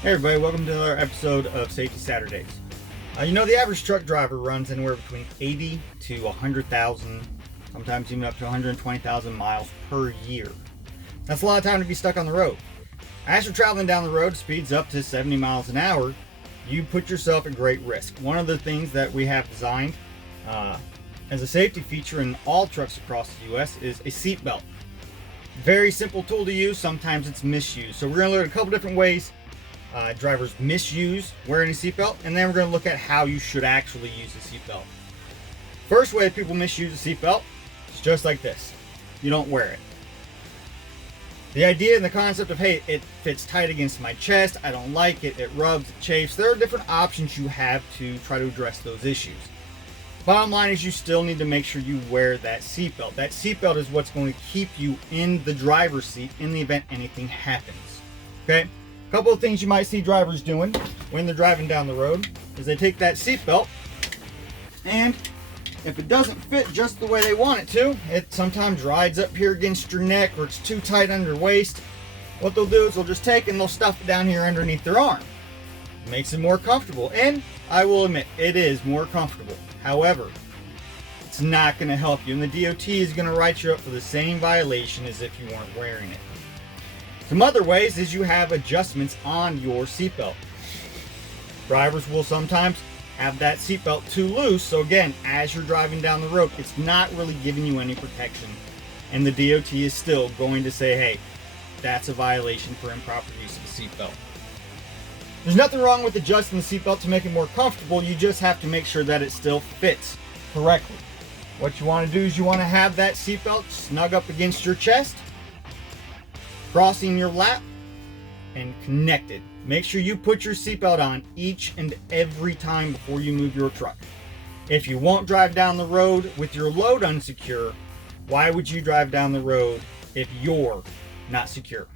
Hey everybody, welcome to another episode of Safety Saturdays. The average truck driver runs anywhere between 80 to 100,000, sometimes even up to 120,000 miles per year. That's a lot of time to be stuck on the road. As you're traveling down the road, speeds up to 70 miles an hour, you put yourself at great risk. One of the things that we have designed as a safety feature in all trucks across the U.S. is a seatbelt. Very simple tool to use, sometimes it's misused. So we're going to look at a couple different ways drivers misuse wearing a seatbelt, and then we're going to look at how you should actually use a seatbelt. First way people misuse a seatbelt is just like this. You don't wear it. The idea and the concept of, hey, it fits tight against my chest, I don't like it, it rubs, it chafes. There are different options you have to try to address those issues. Bottom line is you still need to make sure you wear that seatbelt. That seatbelt is what's going to keep you in the driver's seat in the event anything happens. Okay? A couple of things you might see drivers doing when they're driving down the road is they take that seatbelt, and if it doesn't fit just the way they want it to, it sometimes rides up here against your neck or it's too tight under your waist. What they'll do is they'll just take and they'll stuff it down here underneath their arm. It makes it more comfortable, and I will admit it is more comfortable. However, it's not going to help you, and the DOT is going to write you up for the same violation as if you weren't wearing it. Some other ways is you have adjustments on your seatbelt. Drivers will sometimes have that seatbelt too loose, so again, as you're driving down the road, it's not really giving you any protection, and the DOT is still going to say, hey, that's a violation for improper use of the seatbelt. There's nothing wrong with adjusting the seatbelt to make it more comfortable, you just have to make sure that it still fits correctly. What you want to do is you want to have that seatbelt snug up against your chest, crossing your lap, and connected. Make sure you put your seatbelt on each and every time before you move your truck. If you won't drive down the road with your load unsecure, why would you drive down the road if you're not secure?